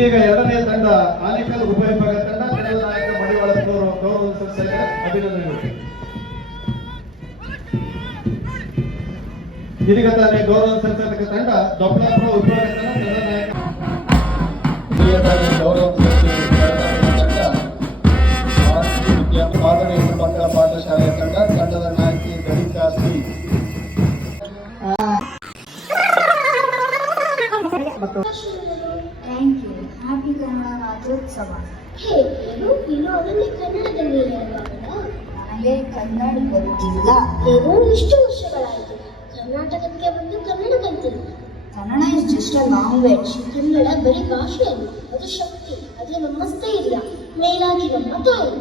ಇದೀಗ ಎರಡನೇ ತಂಡ ಆನೇಕಲ್ ಉಪವಿಭಾಗ ತಂಡ ಕನ್ನಡ ನಾಯಕ ಮಡಿವಾಳ ಗೌರವ ಸಲ್ಲಿಸಲಿಕ್ಕೆ ಅಭಿನಂದನೆಗಳು. ಇದೀಗ ತಾನೇ ಗೌರವ ಸಲ್ಲಿಸಲಿಕ್ಕೆ ತಂಡ ದೊಡ್ಡಾಪುರ ಉಪವಿಭಾಗ ತಂಡ ಕನ್ನಡ ನಾಯಕ ಗೌರವ ಮಾದರಿ ಮಕ್ಕಳ ಪಾಠಶಾಲೆಯ ತಂಡದ ನಾಯಕಿ Ganitha C. Thank you. Happy Kannada Rajyotsava. Hey ಏನು ನೀನು ಅದನ್ನೇ ಕನ್ನಡದಲ್ಲಿ ಹೇಳುವಾಗ ನನಗೆ ಕನ್ನಡ ಗೊತ್ತಿಲ್ಲ. ಏನೋ ಇಷ್ಟು ವರ್ಷಗಳಾಯಿತು ಕರ್ನಾಟಕಕ್ಕೆ ಬಂದು ಕನ್ನಡ ಕಲ್ತಿಲ್ಲ. Kannada is just a language. Kannada ಬರೀ ಭಾಷೆ ಅಲ್ಲ, ಅದು ಶಕ್ತಿ, ಅದು ನಮ್ಮ ಸ್ಥೈರ್ಯ, ಮೇಲಾಗಿ ನಮ್ಮ ತಾಯಿ.